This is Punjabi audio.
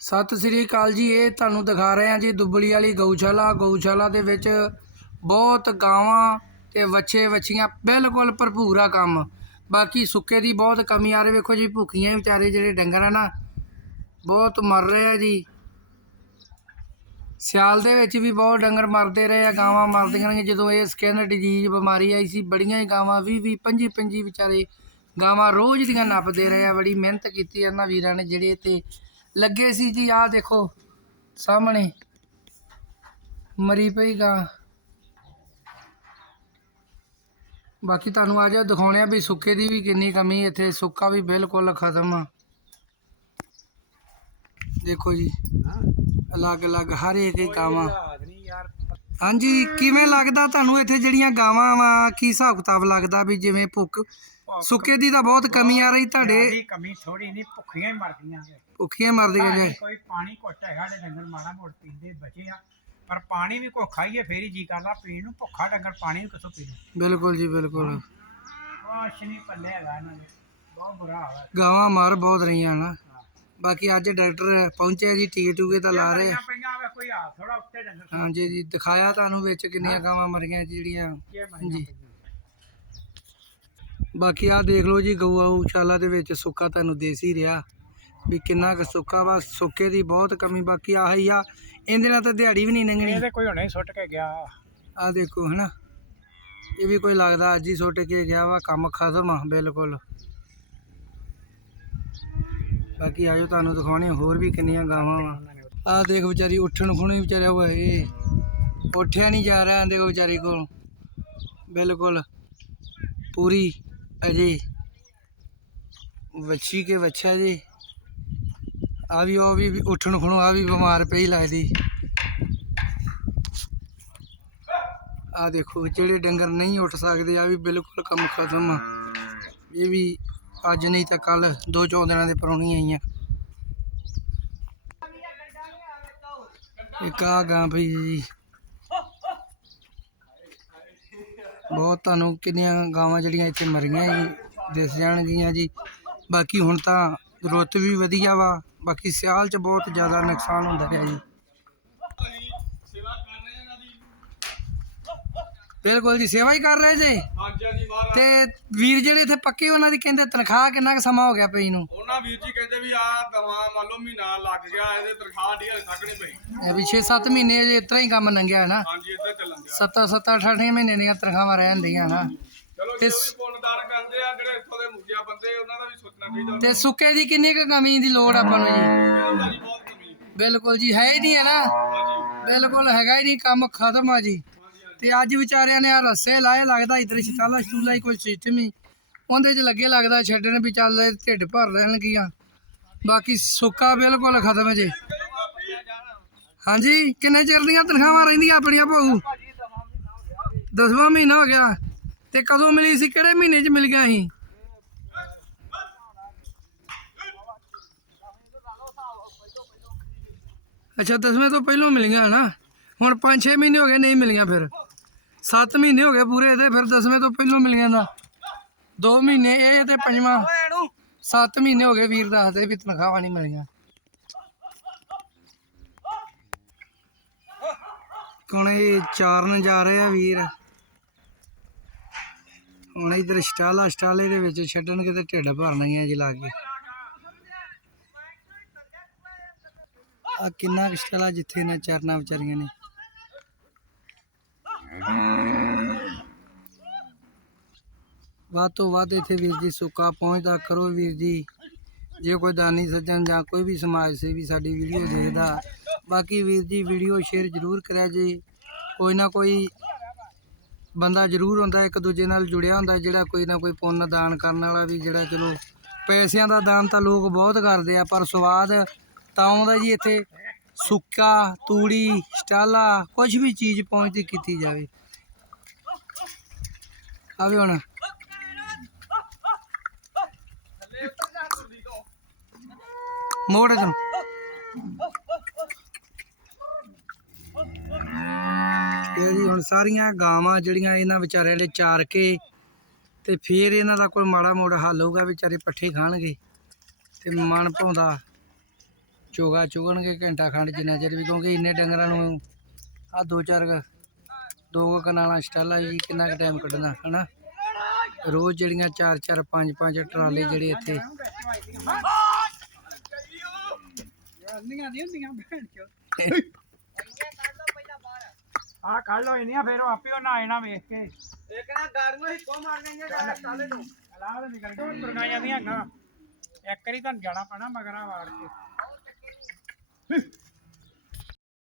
ਸਤਿ ਸ੍ਰੀ ਅਕਾਲ ਜੀ, ਇਹ ਤੁਹਾਨੂੰ ਦਿਖਾ ਰਹੇ ਹਾਂ ਜੀ ਦੁੱਬਲੀ ਵਾਲੀ ਗਊਸ਼ਾਲਾ। ਗਊਸ਼ਾਲਾ ਦੇ ਵਿੱਚ ਬਹੁਤ ਗਾਵਾਂ ਤੇ ਵੱਛੇ ਵੱਛੀਆਂ ਬਿਲਕੁਲ ਭਰਪੂਰ ਆ ਕੰਮ। ਬਾਕੀ ਸੁੱਕੇ ਦੀ ਬਹੁਤ ਕਮੀ ਆ ਰਹੀ, ਵੇਖੋ ਜੀ, ਭੁੱਖੀਆਂ ਵਿਚਾਰੇ ਜਿਹੜੇ ਡੰਗਰ ਆ ਨਾ, ਬਹੁਤ ਮਰ ਰਹੇ ਆ ਜੀ। ਸਿਆਲ ਦੇ ਵਿੱਚ ਵੀ ਬਹੁਤ ਡੰਗਰ ਮਰਦੇ ਰਹੇ ਆ, ਗਾਵਾਂ ਮਰਦੀਆਂ ਨੇ ਜਦੋਂ ਇਹ ਸਕਿਨ ਡਿਜੀਜ਼ ਬਿਮਾਰੀ ਆਈ ਸੀ, ਬੜੀਆਂ ਹੀ ਗਾਵਾਂ 20 20 25 25 ਵਿਚਾਰੇ ਗਾਵਾਂ ਰੋਜ਼ ਦੀਆਂ ਨੱਪਦੇ ਰਹੇ ਆ। ਬੜੀ ਮਿਹਨਤ ਕੀਤੀ ਇਹਨਾਂ ਵੀਰਾਂ ਨੇ, ਜਿਹੜੇ ਤੇ ਲੱਗੇ ਸੀ ਜੀ, ਆਹ ਦੇਖੋ, ਸਾਹਮਣੇ ਮਰੀ ਪਈ ਗਾਂ। ਬਾਕੀ ਤੁਹਾਨੂੰ ਅੱਜ ਦਿਖਾਉਣੇ ਆ ਵੀ ਸੁੱਕੇ ਦੀ ਵੀ ਕਿੰਨੀ ਕਮੀ ਇੱਥੇ ਸੁੱਕਾ ਵੀ ਬਿਲਕੁਲ ਖਤਮ ਆ। ਦੇਖੋ ਜੀ, ਅਲੱਗ ਅਲੱਗ ਹਰ ਇੱਕ ਹੀ ਗਾਵਾਂ। ਹਾਂਜੀ, ਕਿਵੇਂ ਲੱਗਦਾ ਤੁਹਾਨੂੰ ਇੱਥੇ ਜਿਹੜੀਆਂ ਗਾਵਾਂ ਵਾ? ਕੀ ਹਿਸਾਬ ਕਿਤਾਬ ਲੱਗਦਾ ਵੀ ਜਿਵੇਂ ਭੁੱਖ ਸੁੱਕੇ ਦੀ ਤਾਂ ਬਹੁਤ ਕਮੀ ਆ ਰਹੀ ਤੁਹਾਡੇ। ਕਮੀ ਥੋੜੀ ਨਹੀਂ, ਭੁੱਖੀਆਂ ਹੀ ਮਰਦੀਆਂ। ਭੁੱਖੀਆਂ ਮਰਦੀਆਂ ਪਾਣੀ ਨੇ। ਕੋਈ ਪਾਣੀ ਘੁੱਟ ਹੈਗਾ ਤੇ ਡੰਗਰ ਮਾੜਾ ਮੋੜ ਪੀਂਦੇ ਬਚੇ ਆ ਪਰ ਪਾਣੀ ਵੀ ਕੋ ਖਾਈਏ ਫੇਰ ਹੀ ਜੀ ਕਰਦਾ ਪੀਣ ਨੂੰ ਭੁੱਖਾ ਡੰਗਰ ਪਾਣੀ ਵੀ ਕਿਥੋਂ ਪੀਣਾ। ਬਿਲਕੁਲ ਜੀ ਬਿਲਕੁਲ। ਕੁਛ ਨਹੀਂ ਪੱਲੇ ਹੈਗਾ ਇਹਨਾਂ ਦੇ ਬਹੁਤ ਬੁਰਾ ਹਾਲ ਹੈ। ਗਾਵਾਂ ਮਰ ਬਹੁਤ ਰਹੀਆਂ ਨਾ। ਬਾਕੀ ਅੱਜ ਡਾਕਟਰ ਪਹੁੰਚੇ ਜੀ ਟੀਕੇ ਟੂਕੇ ਤਾਂ ਲਾ ਰਹੇ ਆ। ਪਈਆਂ ਵੇ ਕੋਈ ਹਾਲ ਥੋੜਾ ਉੱਤੇ ਡੰਗਰ ਹਾਂਜੀ ਜੀ ਦਿਖਾਇਆ ਤੁਹਾਨੂੰ ਵਿੱਚ ਕਿੰਨੀਆਂ ਗਾਵਾਂ ਮਰੀਆਂ ਜਿਹੜੀਆਂ। ਜੀ। ਬਾਕੀ ਆਹ ਦੇਖ ਲਓ ਜੀ ਗਊਸ਼ਾਲਾ ਦੇ ਵਿੱਚ ਸੁੱਕਾ ਤੁਹਾਨੂੰ ਦੇਸ ਹੀ ਰਿਹਾ। ਵੀ ਕਿੰਨਾ ਕੁ ਸੁੱਕਾ ਵਾ ਸੁੱਕੇ ਦੀ ਬਹੁਤ ਕਮੀ ਬਾਕੀ ਆਹੀ ਆ ਇਹਦੇ ਨਾਲ ਤਾਂ ਦਿਹਾੜੀ ਵੀ ਨਹੀਂ ਲੰਘਣੀ। ਇਹਦੇ ਕੋਈ ਹੁਣੇ ਹੀ ਸੁੱਟ ਕੇ ਗਿਆ। ਆਹ ਦੇਖੋ ਹਨਾ ਇਹ ਵੀ ਕੋਈ ਲੱਗਦਾ ਅੱਜ ਹੀ ਸੁੱਟ ਕੇ ਗਿਆ ਵਾ ਕੰਮ ਖਤਮ ਆ ਬਿਲਕੁਲ। ਬਾਕੀ ਆਜੋ ਤੁਹਾਨੂੰ ਦਿਖਾਉਣੇ ਹੋਰ ਵੀ ਕਿੰਨੀਆਂ ਗਾਵਾਂ ਵਾ। ਆਹ ਦੇਖ ਵਿਚਾਰੀ ਉੱਠਣ ਖੁਣੀ ਵਿਚਾਰਿਆ ਹੋਏ ਉੱਠਿਆ ਨਹੀਂ ਜਾ ਰਿਹਾ ਦੇਖੋ ਵਿਚਾਰੀ ਕੋਲ। ਬਿਲਕੁਲ ਪੂਰੀ ਅਜੇ ਵੱਛੀ ਕੇ ਵੱਛਾ ਜੀ। ਆ ਵੀ ਉਹ ਵੀ ਉੱਠਣ ਖੁਣੋਂ ਆ ਵੀ ਬਿਮਾਰ ਪਈ ਲੱਗਦੀ। ਆ ਦੇਖੋ, ਜਿਹੜੇ ਡੰਗਰ ਨਹੀਂ ਉੱਠ ਸਕਦੇ, ਆ ਵੀ ਬਿਲਕੁਲ ਕੰਮ ਖਤਮ ਆ। ਇਹ ਵੀ ਅੱਜ ਨਹੀਂ ਤਾਂ ਕੱਲ ਦੋ ਚੌਂ ਦਿਨਾਂ ਦੇ ਪਰੌਣੀਆਂ ਆਈਆਂ। ਇੱਕ ਆ ਗਾਂ ਪਈ ਜੀ। ਬਹੁਤ ਤੁਹਾਨੂੰ ਕਿੰਨੀਆਂ ਗਾਵਾਂ ਜਿਹੜੀਆਂ ਇੱਥੇ ਮਰੀਆਂ ਜੀ, ਦਿਸ ਜਾਣਗੀਆਂ ਜੀ। ਬਾਕੀ ਹੁਣ ਤਾਂ ਰੁੱਤ ਵੀ ਵਧੀਆ ਵਾ ਬਾਕੀ ਸਿਆਲ 'ਚ ਬਹੁਤ ਜ਼ਿਆਦਾ ਨੁਕਸਾਨ ਹੁੰਦਾ ਰਿਹਾ ਜੀ। ਬਿਲਕੁਲ ਜੀ ਸੇਵਾ ਹੀ ਕਰ ਰਹੇ ਜੇ। ਤੇ ਵੀਰ ਜਿਹੜੇ ਇੱਥੇ ਪੱਕੇ ਉਹਨਾਂ ਦੀ ਕਹਿੰਦੇ ਤਨਖਾਹ ਕਿੰਨਾ ਕੁ ਸਮਾਂ ਹੋ ਗਿਆ ਪਈ ਨੂੰ? ਉਹਨਾਂ ਵੀਰ ਜੀ ਕਹਿੰਦੇ ਵੀ ਆ ਦਵਾ ਮੰਨ ਲਓ ਮਹੀਨਾ ਲੱਗ ਗਿਆ ਇਹਦੇ ਤਨਖਾਹ ਢੀ ਹਲੇ ਤੱਕ ਨਹੀਂ ਪਈ। ਇਹ ਵੀ 6-7 ਮਹੀਨੇ ਜੇ ਇਤਰਾ ਹੀ ਕੰਮ ਲੰਘਿਆ ਨਾ। ਹਾਂਜੀ ਇੱਧਰ ਚੱਲਣ ਦਿਆ। 7-7 8 ਮਹੀਨੇ ਦੀਆਂ ਤਨਖਾਹਾਂ ਰਹਿਣ ਦੀਆਂ ਨਾ। ਚਲੋ ਤੇ ਜੋ ਵੀ ਪੁੰਨਦਾਰ ਕਰਦੇ ਆ ਜਿਹੜੇ ਇੱਥੋਂ ਦੇ ਮੁਖੀਆ ਬੰਦੇ ਉਹਨਾਂ ਦਾ ਵੀ ਸੋਚਣਾ ਚਾਹੀਦਾ। ਤੇ ਸੁੱਕੇ ਦੀ ਕਿੰਨੀ ਕੁ ਕਮੀ ਦੀ ਲੋੜ ਆਪਾਂ ਨੂੰ ਜੀ? ਉਹਨਾਂ ਦੀ ਬਹੁਤ ਕਮੀ। ਬਿਲਕੁਲ ਜੀ ਹੈ ਹੀ ਨਹੀਂ ਹੈ ਨਾ? ਹਾਂਜੀ। ਬਿਲਕੁਲ ਹੈਗਾ ਹੀ ਨਹੀਂ ਕੰਮ ਖਤਮ ਆ ਜੀ। ਤੇ ਅੱਜ ਵਿਚਾਰਿਆਂ ਨੇ ਆ ਰੱਸੇ ਲਾਏ ਲੱਗਦਾ ਇਧਰ ਛਤਾਲਾ ਛਤੂਲਾ ਹੀ ਕੋਈ ਸਿਸਟਮ ਹੀ। ਉਹਦੇ 'ਚ ਲੱਗੇ ਲੱਗਦਾ ਛੱਡਣ ਵੀ ਚੱਲ ਇਹ ਢਿੱਡ ਭਰ ਲੈਣਗੀਆਂ ਬਾਕੀ ਸੁੱਕਾ ਬਿਲਕੁਲ ਖਤਮ ਜੇ। ਹਾਂਜੀ ਕਿੰਨੇ ਚਿਰ ਦੀਆਂ ਤਨਖਾਹਾਂ ਰਹਿੰਦੀਆਂ ਆਪਣੀਆਂ ਭਾਊ ਦਸਵਾਂ ਮਹੀਨਾ ਹੋ ਗਿਆ। ਤੇ ਕਦੋਂ ਮਿਲੀ ਸੀ? ਕਿਹੜੇ ਮਹੀਨੇ 'ਚ ਮਿਲ ਗਿਆ ਸੀ? ਅੱਛਾ, ਦਸਵੇਂ ਤੋਂ ਪਹਿਲਾਂ ਮਿਲੀਆਂ ਨਾ? ਹੁਣ 5-6 ਮਹੀਨੇ ਹੋ ਗਏ ਨਹੀਂ ਮਿਲੀਆਂ ਫਿਰ। 7 ਮਹੀਨੇ ਹੋ ਗਏ ਪੂਰੇ ਤੇ ਫਿਰ ਦਸਵੇਂ ਤੋਂ ਪਹਿਲਾਂ ਮਿਲੀਆਂ ਨਾ 2 ਮਹੀਨੇ, ਇਹ ਤੇ ਪੰਜਵਾਂ। 7 ਮਹੀਨੇ ਹੋ ਗਏ ਵੀਰ ਦੱਸਦੇ ਵੀ ਤਨਖਾਹਾਂ ਨਹੀਂ ਮਿਲੀਆਂ। ਹੁਣ ਇਹ ਚਾਰਨ ਜਾ ਰਹੇ ਆ ਵੀਰ? ਹੁਣ ਇਧਰ ਸਟਾਲਾ, ਸਟਾਲੇ ਦੇ ਵਿੱਚ ਛੱਡਣ ਕਿਤੇ ਢਿੱਡ ਭਰਨਾ ਹੀ ਆ ਜੀ ਲਾਗੇ ਆ ਕਿੰਨਾ ਸਟਾਲਾ ਜਿੱਥੇ ਨਾ ਚਰਨਾ ਵਿਚਾਰੀਆਂ ਨੇ। ਵੱਧ ਤੋਂ ਵੱਧ ਇੱਥੇ ਵੀਰ ਜੀ ਸੁੱਕਾ ਪਹੁੰਚਦਾ ਕਰੋ ਵੀਰ ਜੀ। ਜੇ ਕੋਈ ਦਾਨੀ ਸੱਜਣ ਜਾਂ ਕੋਈ ਵੀ ਸਮਾਜ ਸੇਵੀ ਸਾਡੀ ਵੀਡੀਓ ਦੇਖਦਾ, ਬਾਕੀ ਵੀਰ ਜੀ ਵੀਡੀਓ ਸ਼ੇਅਰ ਜ਼ਰੂਰ ਕਰਿਆ ਜੇ। ਕੋਈ ਨਾ ਕੋਈ ਬੰਦਾ ਜ਼ਰੂਰ ਹੁੰਦਾ, ਇੱਕ ਦੂਜੇ ਨਾਲ ਜੁੜਿਆ ਹੁੰਦਾ, ਜਿਹੜਾ ਕੋਈ ਨਾ ਕੋਈ ਪੁੰਨ ਦਾਨ ਕਰਨ ਵਾਲਾ ਵੀ ਜਿਹੜਾ ਚਲੋ ਪੈਸਿਆਂ ਦਾ ਦਾਨ ਤਾਂ ਲੋਕ ਬਹੁਤ ਕਰਦੇ ਆ, ਪਰ ਸਵਾਦ ਤਾਂ ਆਉਂਦਾ ਜੀ ਇੱਥੇ। ਸੁੱਕਾ, ਤੂੜੀ, ਸਟਾਲਾ ਕੁਝ ਵੀ ਚੀਜ਼ ਪਹੁੰਚਦੀ ਕੀਤੀ ਜਾਵੇ। ਆਵੇ ਹੁਣ। ਮੋੜ ਤਨ ਹੁਣ ਸਾਰੀਆਂ ਗਾਵਾਂ ਜਿਹੜੀਆਂ ਇਹਨਾਂ ਵਿਚਾਰਿਆਂ ਦੇ ਚਾਰ ਕੇ ਤੇ ਫਿਰ ਇਹਨਾਂ ਦਾ ਕੋਈ ਮਾੜਾ ਮੋੜਾ ਹੱਲ ਹੋਊਗਾ ਵਿਚਾਰੇ ਪੱਠੇ ਖਾਣਗੇ ਤੇ ਮਨ ਭਾਉਂਦਾ ਚੋਗਾ ਚੁਗਣਗੇ ਘੰਟਾ ਖੰਡ ਜਿੰਨਾ ਚਿਰ ਵੀ ਕਿਉਂਕਿ ਇੰਨੇ ਡੰਗਰਾਂ ਨੂੰ ਆ ਦੋ ਚਾਰ ਦੋ ਕੁ ਕਨਾਲਾਂ ਸਟਾਲਾ ਜੀ ਕਿੰਨਾ ਕੁ ਟਾਈਮ ਕੱਢਣਾ ਹਨਾ? ਰੋਜ਼ ਜਿਹੜੀਆਂ ਚਾਰ ਚਾਰ ਪੰਜ ਪੰਜ ਟਰਾਲੇ ਜਿਹੜੇ ਇੱਥੇ। ਅੰਨੀਆਂ ਦੀ ਹੁੰਦੀਆਂ ਭੈਣ ਚੋ ਆ ਕੱਢ ਲੋ ਇਹਨੀਆਂ ਫਿਰ ਉਹ ਆਪੇ ਉਹ ਨਾ ਆਇਣਾ ਵੇਖ ਕੇ। ਇੱਕ ਨਾ ਨੂੰ ਹਿੱਕੋ ਮਾਰ ਦੇਂਗੇ ਟਾਲੇ ਤੋਂ ਅਲਾਹ ਦੇ ਨਿਕਲ ਗਏ ਤੁਰਗਾ ਜਾਂਦੀਆਂ ਗਾ ਇੱਕ ਵਾਰੀ ਤੁਹਾਨੂੰ ਜਾਣਾ ਪੈਣਾ ਮਗਰਾਂ ਵਾੜ ਕੇ